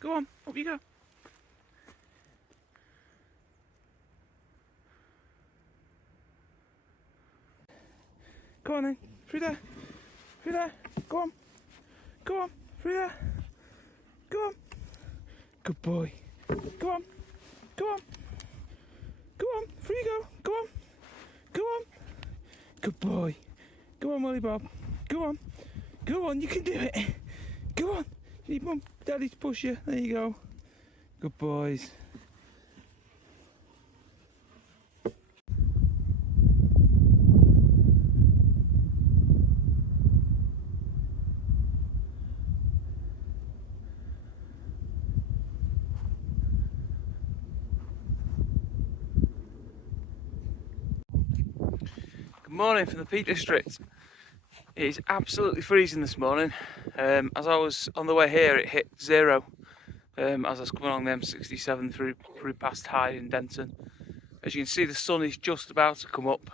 Go on, up you go. Go on then, through there, go on, through there, go on. Good boy. Go on, through you go, go on. Good boy. Go on, Willy Bob, go on, you can do it. Go on, you need mum, daddy to push you, there you go. Good boys. Good morning from the Peak District. It is absolutely freezing this morning. As I was on the way here, it hit 0 as I was coming along the M67 through past Hyde and Denton. As you can see, the sun is just about to come up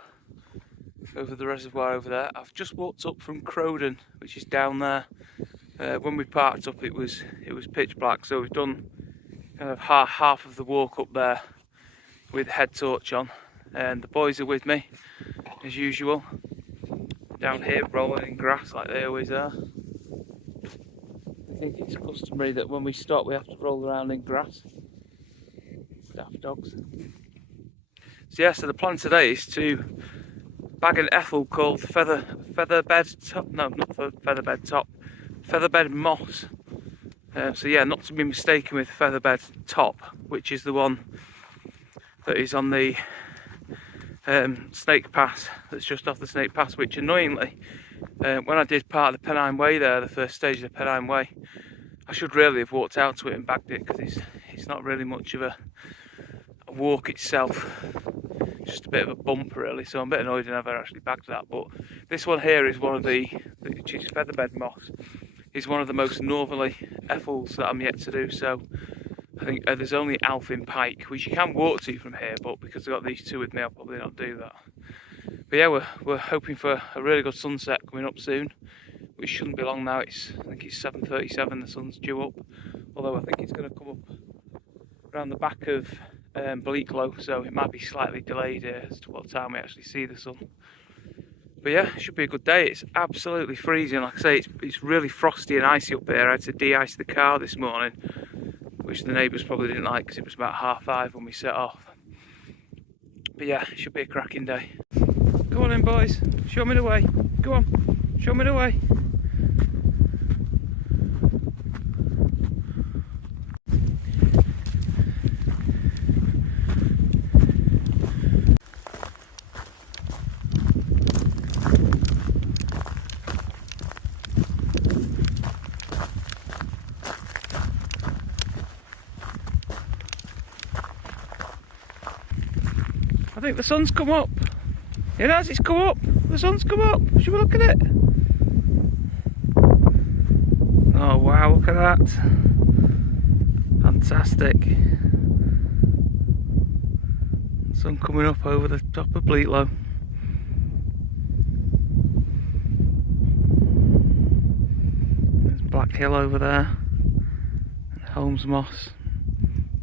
over the reservoir over there. I've just walked up from Crowden, which is down there. When we parked up, it was pitch black, so we've done kind of half of the walk up there with head torch on, and the boys are with me as usual. Down here rolling in grass like they always are. I think it's customary that when we stop we have to roll around in grass. Daft dogs. So yeah, so the plan today is to bag an ethel called Featherbed Top. No, not Featherbed Top. Featherbed Moss. So yeah, not to be mistaken with Featherbed Top, which is the one that is on the Snake Pass, that's just off the Snake Pass, which annoyingly, when I did part of the Pennine Way there, the first stage of the Pennine Way, I should really have walked out to it and bagged it, because it's not really much of a walk itself, just a bit of a bump really, so I'm a bit annoyed I never actually bagged that. But this one here is one of which is Featherbed Moss, is one of the most northerly ethels that I'm yet to do, so I think there's only Alphin Pike, which you can walk to from here, but because I've got these two with me, I'll probably not do that. But yeah, we're hoping for a really good sunset coming up soon, which shouldn't be long now. I think it's 7:37, the sun's due up, although I think it's going to come up around the back of Bleaklow, so it might be slightly delayed as to what time we actually see the sun. But yeah, it should be a good day. It's absolutely freezing. Like I say, it's really frosty and icy up here. I had to de-ice the car this morning, which the neighbours probably didn't like because it was about 5:30 when we set off. But yeah, it should be a cracking day. Go on then, boys, show me the way. Go on, show me the way. I think the sun's come up. It has, it's come up. The sun's come up. Should we look at it? Oh wow, look at that. Fantastic. Sun coming up over the top of Bleaklow. There's Black Hill over there. And Hollins Moss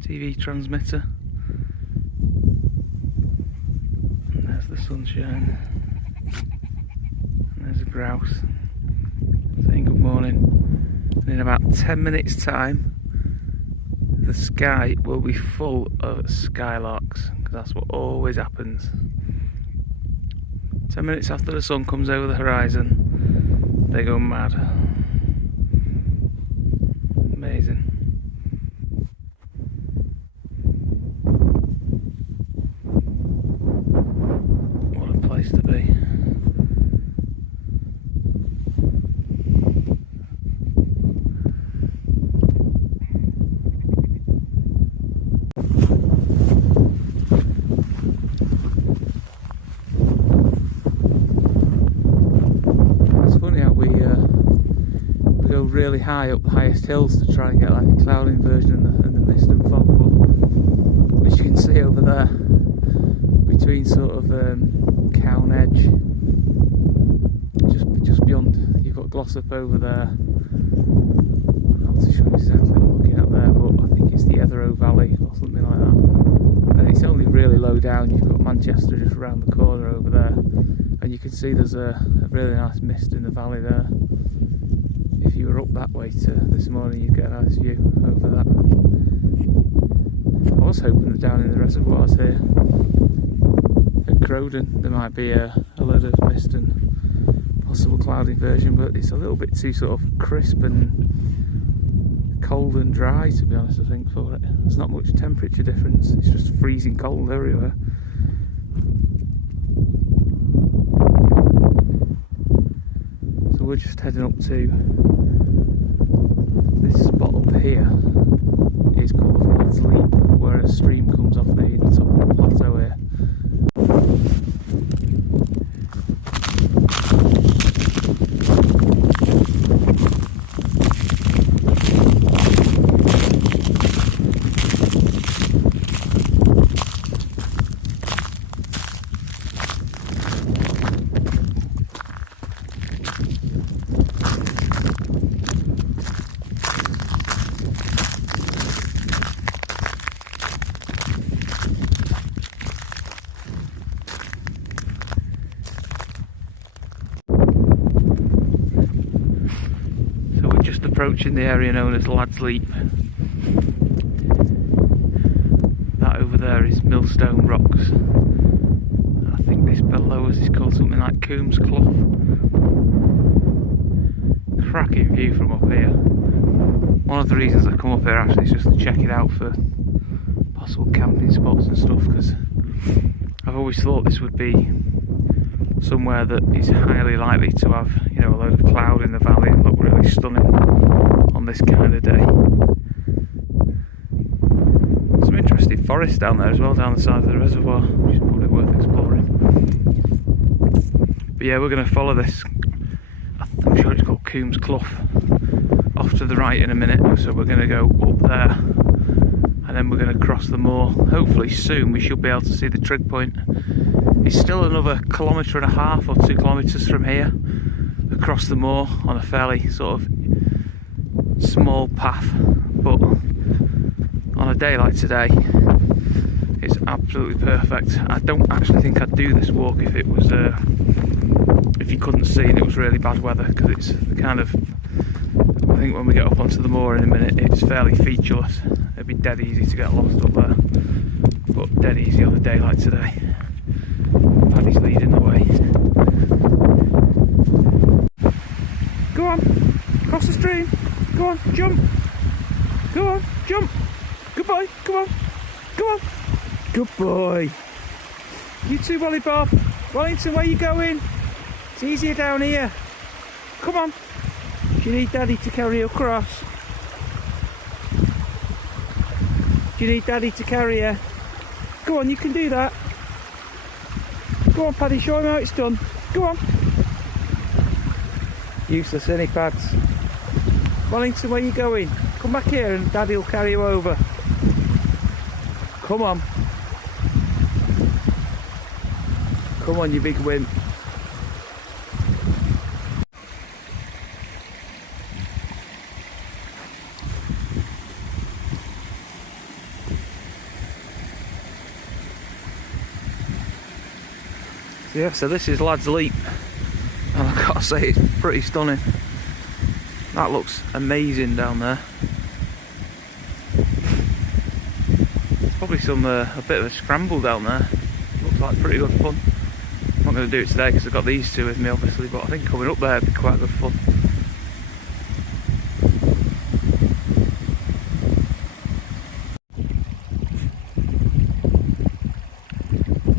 TV transmitter. The sunshine. There's a grouse saying good morning. And in about 10 minutes time, the sky will be full of skylarks, because that's what always happens. 10 minutes after the sun comes over the horizon, they go mad. Amazing. What a place to be. Really high up the highest hills to try and get like a cloud inversion and the mist and fog, but as you can see over there between sort of Cown Edge, just beyond, you've got Glossop over there. I'm not too sure exactly what I'm looking at there, but I think it's the Etherow Valley or something like that, and it's only really low down. You've got Manchester just around the corner over there, and you can see there's a really nice mist in the valley there. If you were up that way this morning, you'd get a nice view over that. I was hoping that down in the reservoirs here at Crowden there might be a load of mist and possible cloud inversion, but it's a little bit too sort of crisp and cold and dry, to be honest, I think, for it. There's not much temperature difference, it's just freezing cold everywhere. So we're just heading up to this spot up here. Is called Lad's Leap, where a stream comes off the top of the plateau here. Just approaching the area known as Lad's Leap. That over there is Millstone Rocks. I think this below us is called something like Hollins Clough. Cracking view from up here. One of the reasons I come up here actually is just to check it out for possible camping spots and stuff, because I've always thought this would be somewhere that is highly likely to have, you know, a load of cloud in the valley and look really stunning on this kind of day. Some interesting forest down there as well, down the side of the reservoir, which is probably worth exploring. But yeah, we're going to follow this, I'm sure it's called Hollins Clough, off to the right in a minute. So we're going to go up there and then we're going to cross the moor. Hopefully soon we should be able to see the trig point. It's still another 1.5 or 2 kilometres from here across the moor on a fairly sort of small path, but on a day like today it's absolutely perfect. I don't actually think I'd do this walk if it was if you couldn't see and it was really bad weather, because it's the kind of, I think when we get up onto the moor in a minute it's fairly featureless. It'd be dead easy to get lost up there, but dead easy on a day like today. Paddy's leading the way. Go on, cross the stream. Go on, jump. Go on, jump. Good boy, come on. Go on. Good boy. You too, Wally Bob. Wellington, where you going? It's easier down here. Come on. Do you need Daddy to carry you across? Do you need Daddy to carry you? Go on, you can do that. Go on, Paddy, show him how it's done. Go on. Useless, any pads. Wellington, where you going? Come back here and Daddy will carry you over. Come on. Come on, you big wimp. Yeah, so this is Lad's Leap, and I've got gotta say, it's pretty stunning. That looks amazing down there. Probably a bit of a scramble down there. Looks like pretty good fun. I'm not going to do it today because I've got these two with me obviously, but I think coming up there would be quite good fun.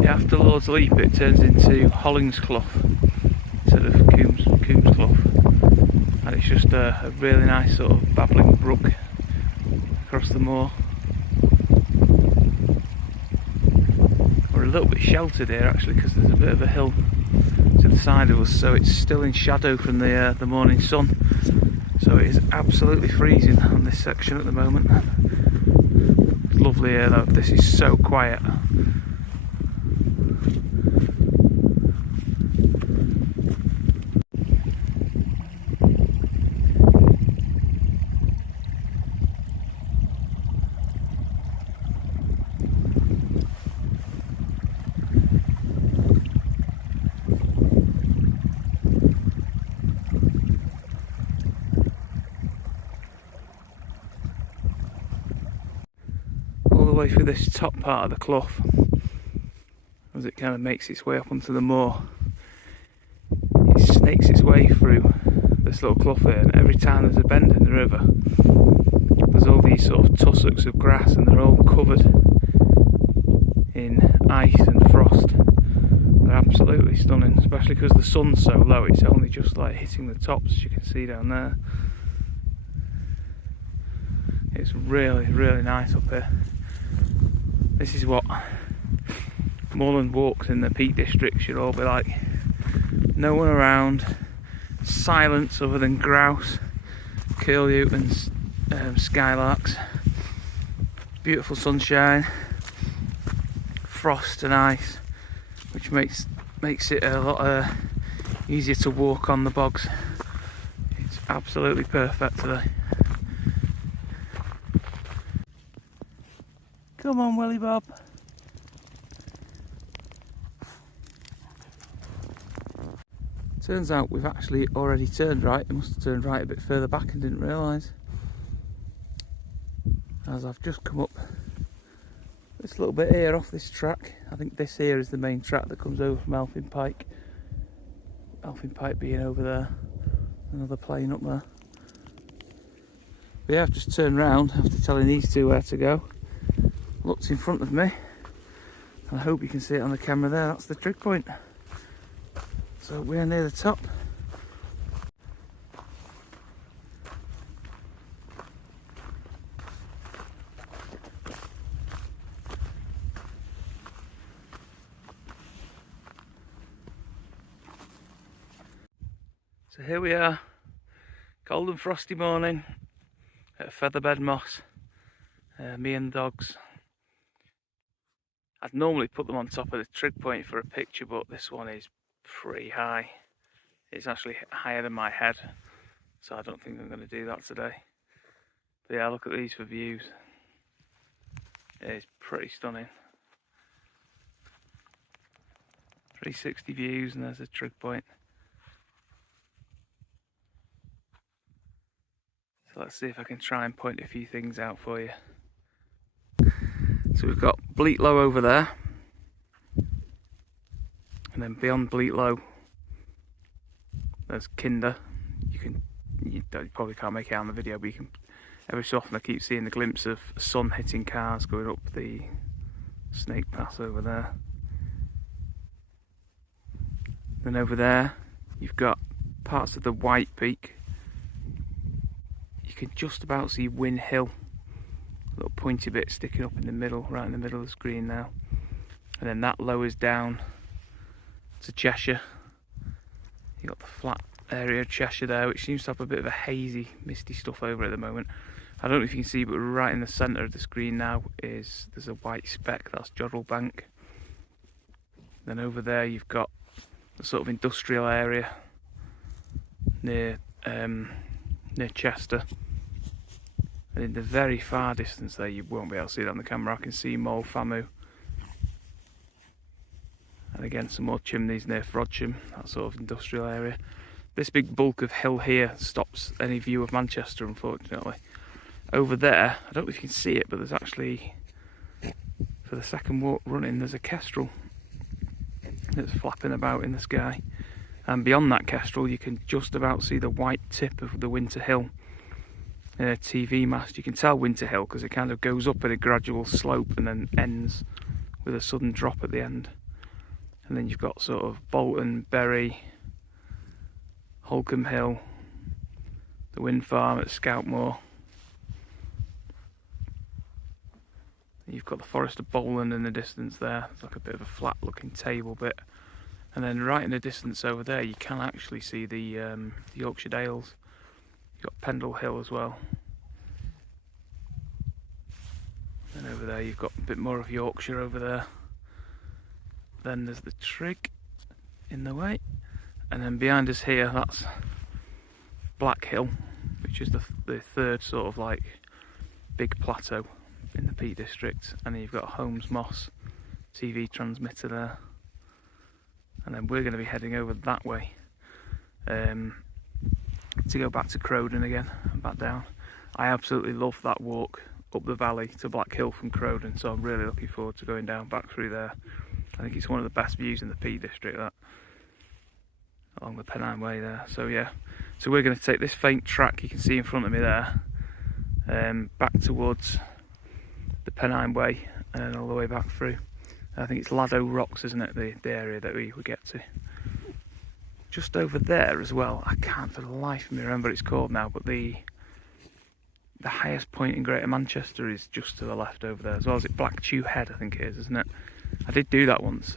Yeah, after Lord's Leap it turns into Hollins Clough instead of Coombs Clough, and it's just a really nice sort of babbling brook across the moor. We're a little bit sheltered here actually because there's a bit of a hill to the side of us, so it's still in shadow from the morning sun. So it is absolutely freezing on this section at the moment. It's lovely here though. This is so quiet. Way through this top part of the clough as it kind of makes its way up onto the moor. It snakes its way through this little clough here, and every time there's a bend in the river there's all these sort of tussocks of grass, and they're all covered in ice and frost. They're absolutely stunning, especially because the sun's so low. It's only just like hitting the tops, as you can see down there. It's really, really nice up here. This is what moorland walks in the Peak District should all be like. No one around, silence other than grouse, curlew and skylarks, beautiful sunshine, frost and ice, which makes it a lot easier to walk on the bogs. It's absolutely perfect today. Come on, Willy Bob. Turns out we've actually already turned right. I must have turned right a bit further back and didn't realise. As I've just come up this little bit here off this track. I think this here is the main track that comes over from Elfin Pike. Elfin Pike being over there. Another plane up there. But yeah, I've just turned round after telling these two where to go. Looked in front of me, and I hope you can see it on the camera there. That's the trig point. So we're near the top. So here we are, cold and frosty morning at Featherbed Moss. Me and the dogs. I'd normally put them on top of the trig point for a picture, but this one is pretty high. It's actually higher than my head, so I don't think I'm going to do that today. But yeah, look at these for views. It is pretty stunning. 360 views, and there's a trig point. So let's see if I can try and point a few things out for you. So we've got Bleatlow over there, and then beyond Bleatlow there's Kinder. You probably can't make it out on the video, but you can. Every so often I keep seeing the glimpse of sun hitting cars going up the Snake Pass over there. Then over there you've got parts of the White Peak. You can just about see Win Hill. Little pointy bit sticking up in the middle, right in the middle of the screen now. And then that lowers down to Cheshire. You've got the flat area of Cheshire there, which seems to have a bit of a hazy, misty stuff over it at the moment. I don't know if you can see, but right in the centre of the screen now there's a white speck. That's Joddle Bank. Then over there you've got the sort of industrial area near Chester. And in the very far distance there, you won't be able to see it on the camera, I can see Mole Famu. And again some more chimneys near Frodsham, that sort of industrial area. This big bulk of hill here stops any view of Manchester, unfortunately. Over there, I don't know if you can see it, but there's actually, for the second walk running, there's a kestrel that's flapping about in the sky. And beyond that kestrel, you can just about see the white tip of the Winter Hill TV mast. You can tell Winter Hill because it kind of goes up at a gradual slope and then ends with a sudden drop at the end. And then you've got sort of Bolton, Bury, Holcombe Hill, the wind farm at Scoutmoor. You've got the Forest of Bowland in the distance there. It's like a bit of a flat looking table bit. And then right in the distance over there you can actually see the Yorkshire Dales. You've got Pendle Hill as well. And over there you've got a bit more of Yorkshire over there. Then there's the Trig in the way. And then behind us here, that's Black Hill, which is the third sort of like big plateau in the Peak District. And then you've got Hollins Moss TV transmitter there. And then we're going to be heading over that way to go back to Crowden again and back down. I absolutely love that walk up the valley to Black Hill from Crowden, so I'm really looking forward to going down back through there. I think it's one of the best views in the Peak District, that, along the Pennine Way there. So yeah, so we're going to take this faint track you can see in front of me there, back towards the Pennine Way and then all the way back through. I think it's Laddow Rocks, isn't it, the area that we get to. Just over there as well, I can't for the life of me remember what it's called now, but the highest point in Greater Manchester is just to the left over there as well. Is it Black Chew Head, I think it is, isn't it? I did do that once,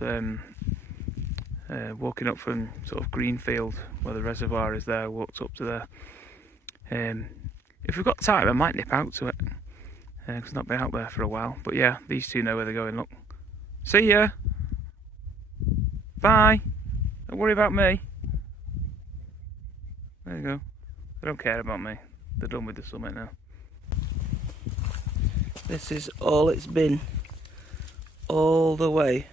walking up from sort of Greenfield where the reservoir is there, walked up to there. If we've got time I might nip out to it, because I've not been out there for a while. But yeah, these two know where they're going, look. See ya! Bye! Don't worry about me. There you go. They don't care about me. They're done with the summit now. This is all it's been. All the way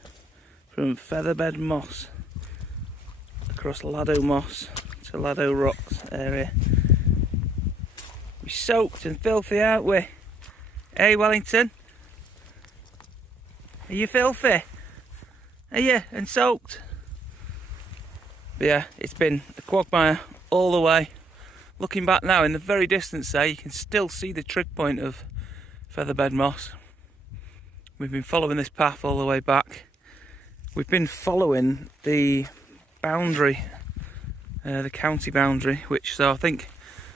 from Featherbed Moss across Laddow Moss to Laddow Rocks area. We're soaked and filthy, aren't we? Hey Wellington? Are you filthy? Are you? And soaked? But yeah, it's been a quagmire all the way. Looking back now in the very distance there, you can still see the trig point of Featherbed Moss. We've been following this path all the way back. We've been following the boundary, the county boundary, so I think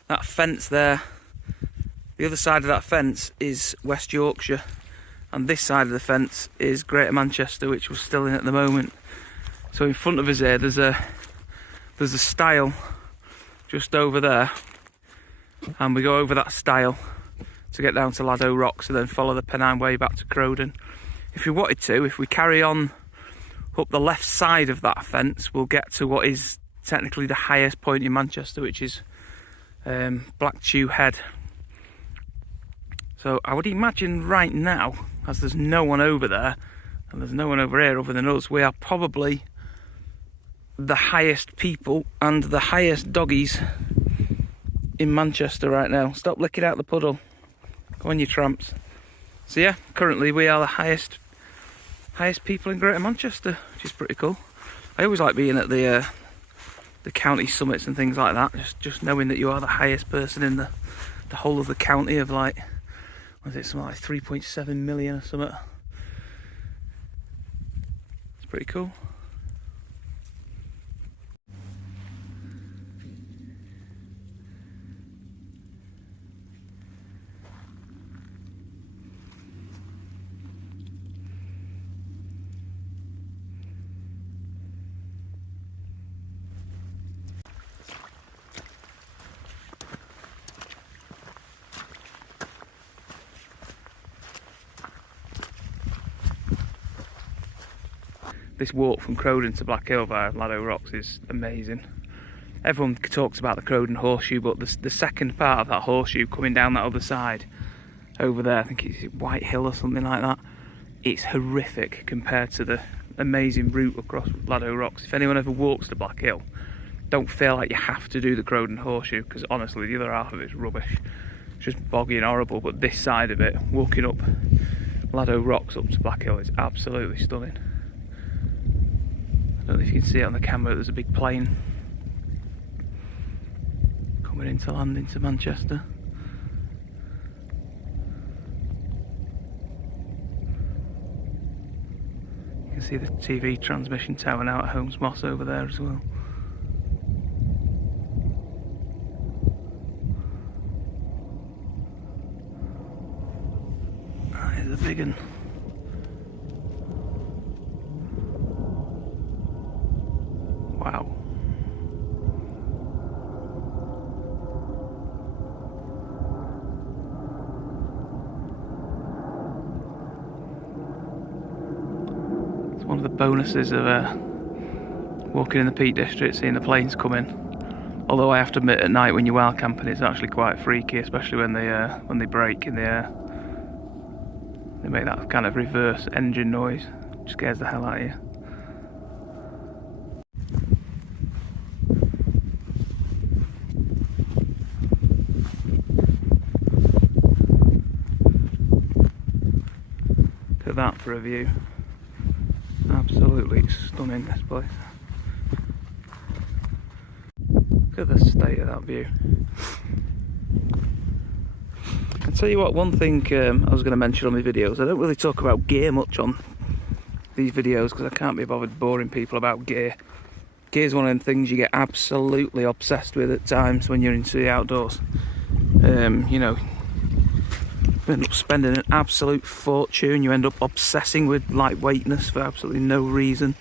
that fence there, the other side of that fence is West Yorkshire, and this side of the fence is Greater Manchester, which we're still in at the moment. So in front of us here, there's a stile just over there, and we go over that stile to get down to Laddow Rocks and then follow the Pennine Way back to Crowden. If we wanted to, if we carry on up the left side of that fence, we'll get to what is technically the highest point in Manchester, which is Black Chew Head. So I would imagine right now, as there's no one over there and there's no one over here other than us, we are probably the highest people and the highest doggies in Manchester right now. Stop licking out the puddle. Go on, you tramps. So yeah, currently we are the highest people in Greater Manchester, which is pretty cool. I always like being at the county summits and things like that. Just knowing that you are the highest person in the whole of the county of, like, was it something like 3.7 million or something? It's pretty cool. This walk from Crowden to Black Hill via Laddow Rocks is amazing. Everyone talks about the Crowden horseshoe, but the second part of that horseshoe coming down that other side over there, I think it's White Hill or something like that, it's horrific compared to the amazing route across Laddow Rocks. If anyone ever walks to Black Hill, don't feel like you have to do the Crowden Horseshoe, because honestly the other half of it's rubbish. It's just boggy and horrible, but this side of it, walking up Laddow Rocks up to Black Hill, is absolutely stunning. I don't know if you can see it on the camera, there's a big plane coming into land into Manchester. You can see the TV transmission tower now at Hollins Moss over there as well. That is a big one. Wow. It's one of the bonuses of walking in the Peak District, seeing the planes come in. Although I have to admit, at night when you're wild camping, it's actually quite freaky, especially when they break in the air. They make that kind of reverse engine noise, which scares the hell out of you. Look at that for a view. Absolutely stunning, this place. Look at the state of that view. I'll tell you what, one thing I was going to mention on my videos, I don't really talk about gear much on these videos because I can't be bothered boring people about gear. Gear is one of them things you get absolutely obsessed with at times when you're into the outdoors. You know, you end up spending an absolute fortune, you end up obsessing with lightweightness for absolutely no reason.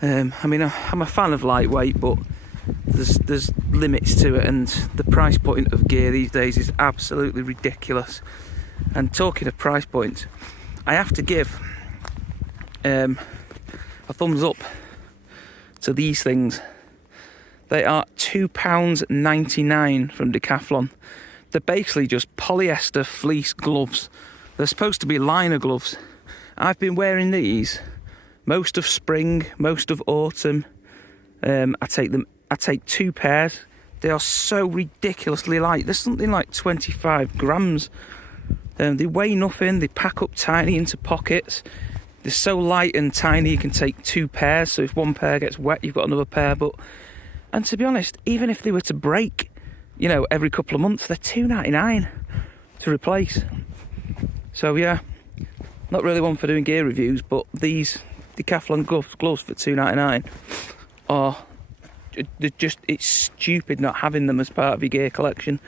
I mean, I'm a fan of lightweight, but there's limits to it, and the price point of gear these days is absolutely ridiculous. And talking of price points, I have to give a thumbs up to these things. They are £2.99 from Decathlon. They're basically just polyester fleece gloves. They're supposed to be liner gloves. I've been wearing these most of spring, most of autumn. I take 2 pairs. They are so ridiculously light. There's something like 25 grams. They weigh nothing. They pack up tiny into pockets. They're so light and tiny you can take 2 pairs. So if one pair gets wet, you've got another pair. And to be honest, even if they were to break, you know, every couple of months, they're £2.99 to replace. So yeah, not really one for doing gear reviews, but these Decathlon gloves for £2.99 are just, it's stupid not having them as part of your gear collection.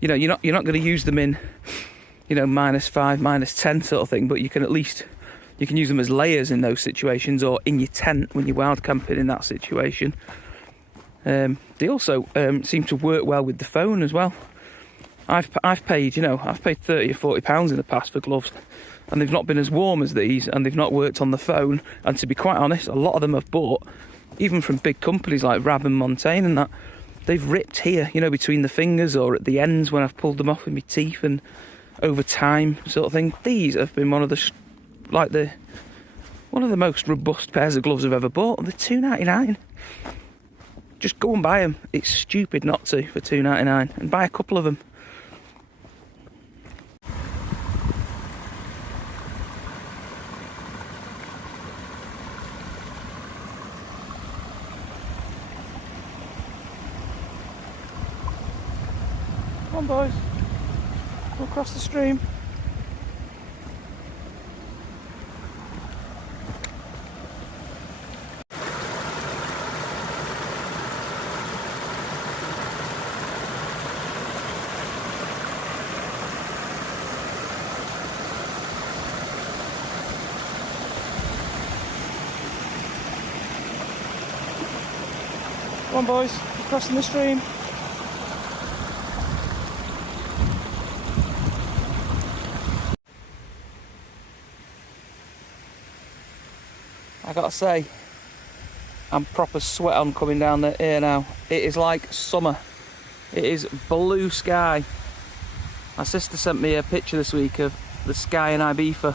You know, you're not going to use them in, you know, -5, -10 sort of thing, but you can at least, you can use them as layers in those situations, or in your tent when you're wild camping in that situation. They also seem to work well with the phone as well. I've paid, you know, I've paid £30 or £40 in the past for gloves, and they've not been as warm as these, and they've not worked on the phone. And to be quite honest, a lot of them I've bought, even from big companies like Rab and Montaigne and that, they've ripped here, you know, between the fingers or at the ends when I've pulled them off with my teeth, and over time sort of thing. These have been one of the most robust pairs of gloves I've ever bought, and they're £2.99. Just go and buy them. It's stupid not to for £2.99, and buy a couple of them. Come on, boys. Go across the stream. Come on, boys. Crossing the stream. I gotta say, I'm proper sweat on coming down here now. It is like summer. It is blue sky. My sister sent me a picture this week of the sky in Ibiza,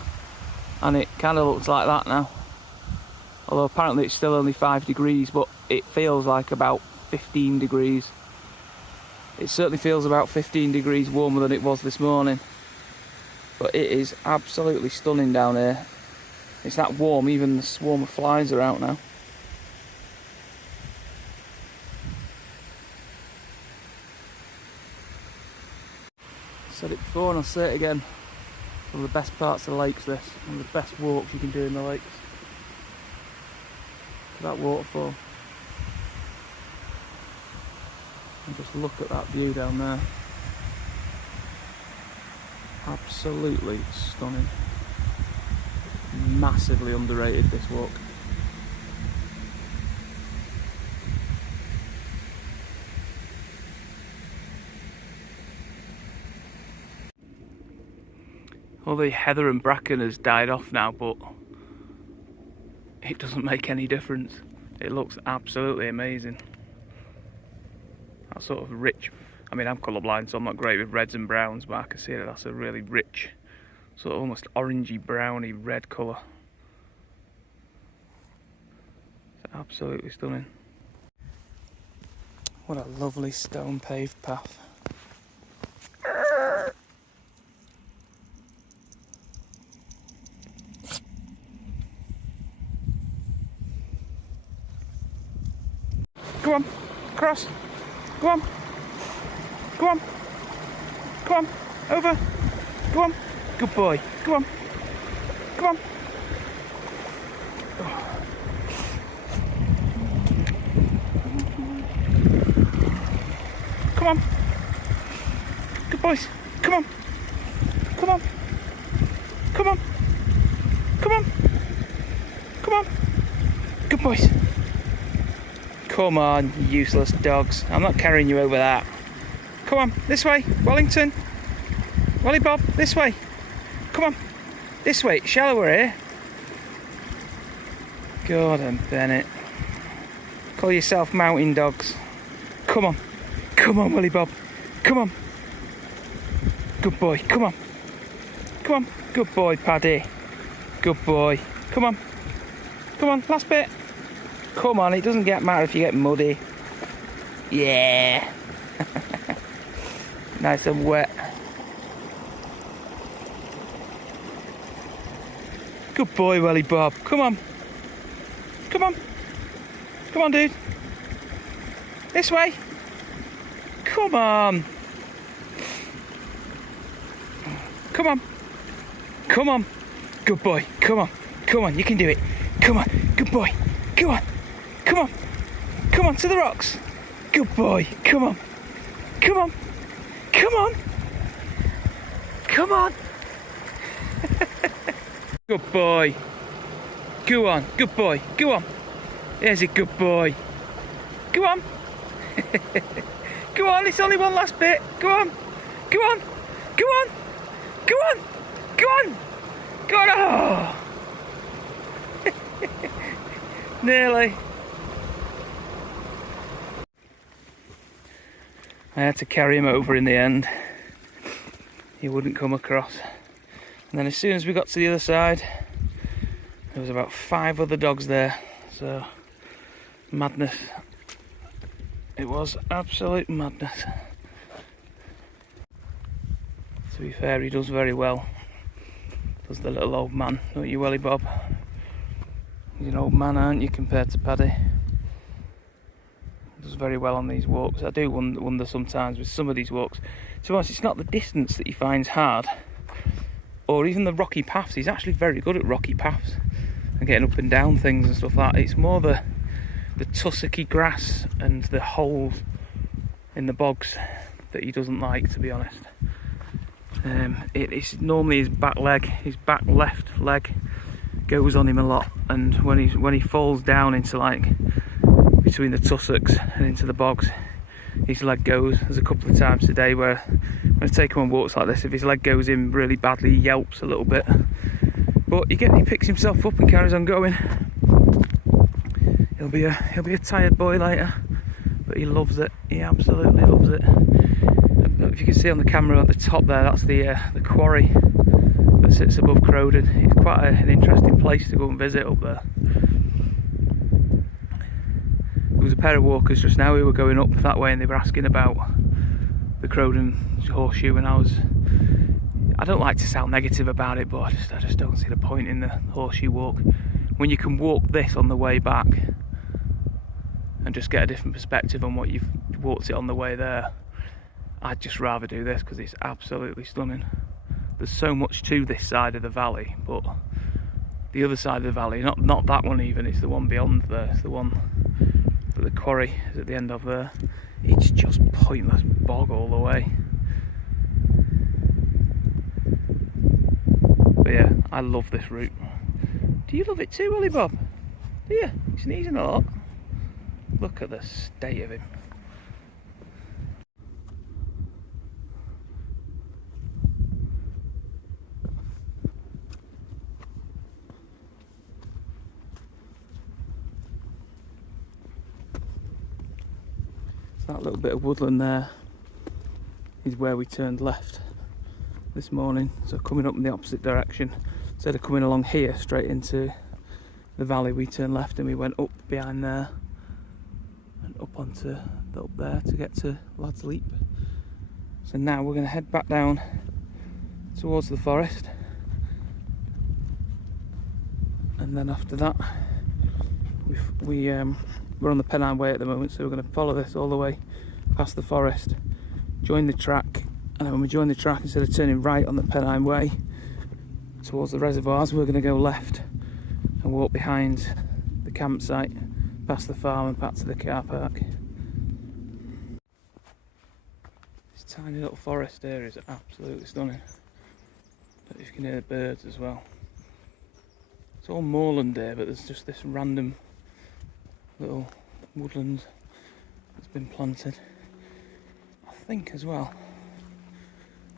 and it kind of looks like that now. Although apparently it's still only 5 degrees, but it feels like about 15 degrees. It certainly feels about 15 degrees warmer than it was this morning. But it is absolutely stunning down here. It's that warm, even the swarm of flies are out now. I said it before and I'll say it again. One of the best parts of the lakes, this. One of the best walks you can do in the lakes. That waterfall. And just look at that view down there. Absolutely stunning. Massively underrated, this walk. All the heather and bracken has died off now, but it doesn't make any difference. It looks absolutely amazing. That sort of rich, I mean, I'm colourblind, so I'm not great with reds and browns, but I can see that that's a really rich, sort of almost orangey, browny red colour. It's absolutely stunning. What a lovely stone paved path. Go on, cross. Go on. Go on. Go on. Over. Go on. Good boy. Go on. Go on. Come on. Good boys. Come on. Come on. Come on. Come on. Come on. Good boys. Come on, you useless dogs. I'm not carrying you over that. Come on, this way, Wellington. Welly Bob, this way. Come on, this way, it's shallower here. Gordon Bennett. Call yourself mountain dogs. Come on. Come on, Welly Bob. Come on. Good boy, come on. Come on, good boy, Paddy. Good boy. Come on. Come on, last bit. Come on, it doesn't matter if you get muddy. Yeah. Nice and wet. Good boy, Welly Bob. Come on. Come on. Come on, dude. This way. Come on. Come on. Come on. Good boy. Come on. Come on, you can do it. Come on. Good boy. Come on. Come on. Come on, to the rocks. Good boy. Come on. Come on. Come on. Come on. Good boy. Go on. Good boy. Go on. There's a good boy. Go on. Go on, it's only one last bit. Go on. Go on. Go on. Go on. Go on. Go on. Oh. Nearly. I had to carry him over in the end. He wouldn't come across. And then as soon as we got to the other side, there was about 5 other dogs there. So, madness. It was absolute madness. To be fair, he does very well. Does the little old man, don't you, Welly Bob? You're an old man, aren't you, compared to Paddy? Does very well on these walks. I do wonder sometimes with some of these walks. To be honest, it's not the distance that he finds hard, or even the rocky paths. He's actually very good at rocky paths and getting up and down things and stuff like that. It's more the tussocky grass and the holes in the bogs that he doesn't like, to be honest. It's normally his back left leg goes on him a lot, and when he falls down into like between the tussocks and into the bogs, his leg goes. There's a couple of times today where when I take him on walks like this, if his leg goes in really badly, he yelps a little bit, but he picks himself up and carries on going. He'll be a tired boy later, but he loves it. He absolutely loves it. If you can see on the camera at the top there, that's the quarry that sits above Crowden. It's quite an interesting place to go and visit up there. There was a pair of walkers just now who were going up that way and they were asking about the Crowden horseshoe, and I don't like to sound negative about it, but I just don't see the point in the horseshoe walk when you can walk this on the way back and just get a different perspective on what you've walked it on the way there. I'd just rather do this because it's absolutely stunning. There's so much to this side of the valley, but the other side of the valley, not that one even, it's the one beyond there, it's the one that the quarry is at the end of there. It's just pointless bog all the way. But yeah, I love this route. Do you love it too, Ollie Bob? Do you? He's sneezing a lot. Look at the state of him. That little bit of woodland there is where we turned left this morning, so coming up in the opposite direction, instead of coming along here straight into the valley, we turned left and we went up behind there and up onto up there to get to Lad's Leap. So now we're going to head back down towards the forest, and then after that we're on the Pennine Way at the moment, so we're going to follow this all the way past the forest, join the track, and then when we join the track, instead of turning right on the Pennine Way towards the reservoirs, we're going to go left and walk behind the campsite, past the farm and back to the car park. This tiny little forest here is absolutely stunning. I don't know if you can hear the birds as well. It's all moorland here, but there's just this random little woodland that's been planted. I think as well,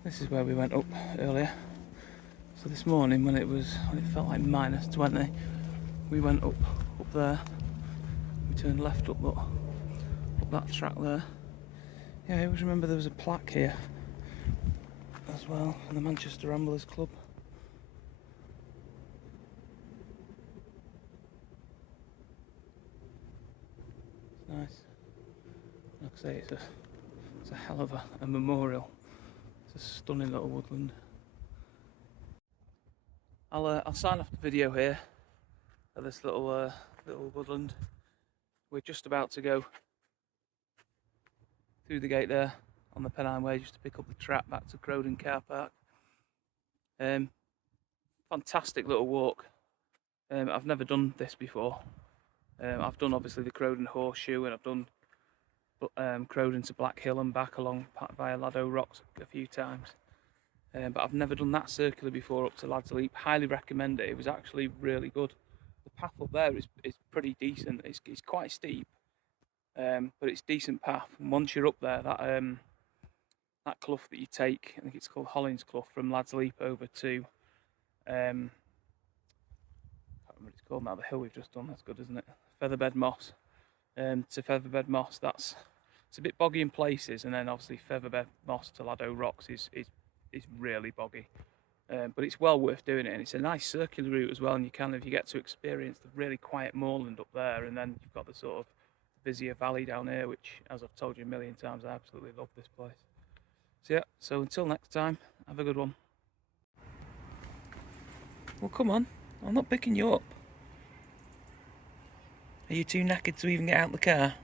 this is where we went up earlier. So this morning when it felt like -20, we went up there. We turned left up that track there. Yeah, I always remember there was a plaque here as well from the Manchester Ramblers Club. Nice. Like I say, it's a hell of a memorial. It's a stunning little woodland. I'll sign off the video here at this little woodland. We're just about to go through the gate there on the Pennine Way just to pick up the trap back to Crowden car park. Fantastic little walk. I've never done this before. I've done obviously the Crowden horseshoe, and I've done Crowden to Black Hill and back along via Laddow Rocks a few times. But I've never done that circular before up to Lad's Leap. Highly recommend it. It was actually really good. The path up there is pretty decent. It's quite steep, but it's decent path. And once you're up there, that clough that you take, I think it's called Hollins Clough, from Lad's Leap over to I can't remember what it's called now. The hill we've just done. That's good, isn't it? Featherbed Moss. To Featherbed Moss, it's a bit boggy in places, and then obviously Featherbed Moss to Laddow Rocks is really boggy, but it's well worth doing it, and it's a nice circular route as well, and you get to experience the really quiet moorland up there, and then you've got the sort of busier valley down here, which, as I've told you a million times, I absolutely love this place. So yeah, so until next time, have a good one. Well, come on, I'm not picking you up. Are you too knackered to even get out the car?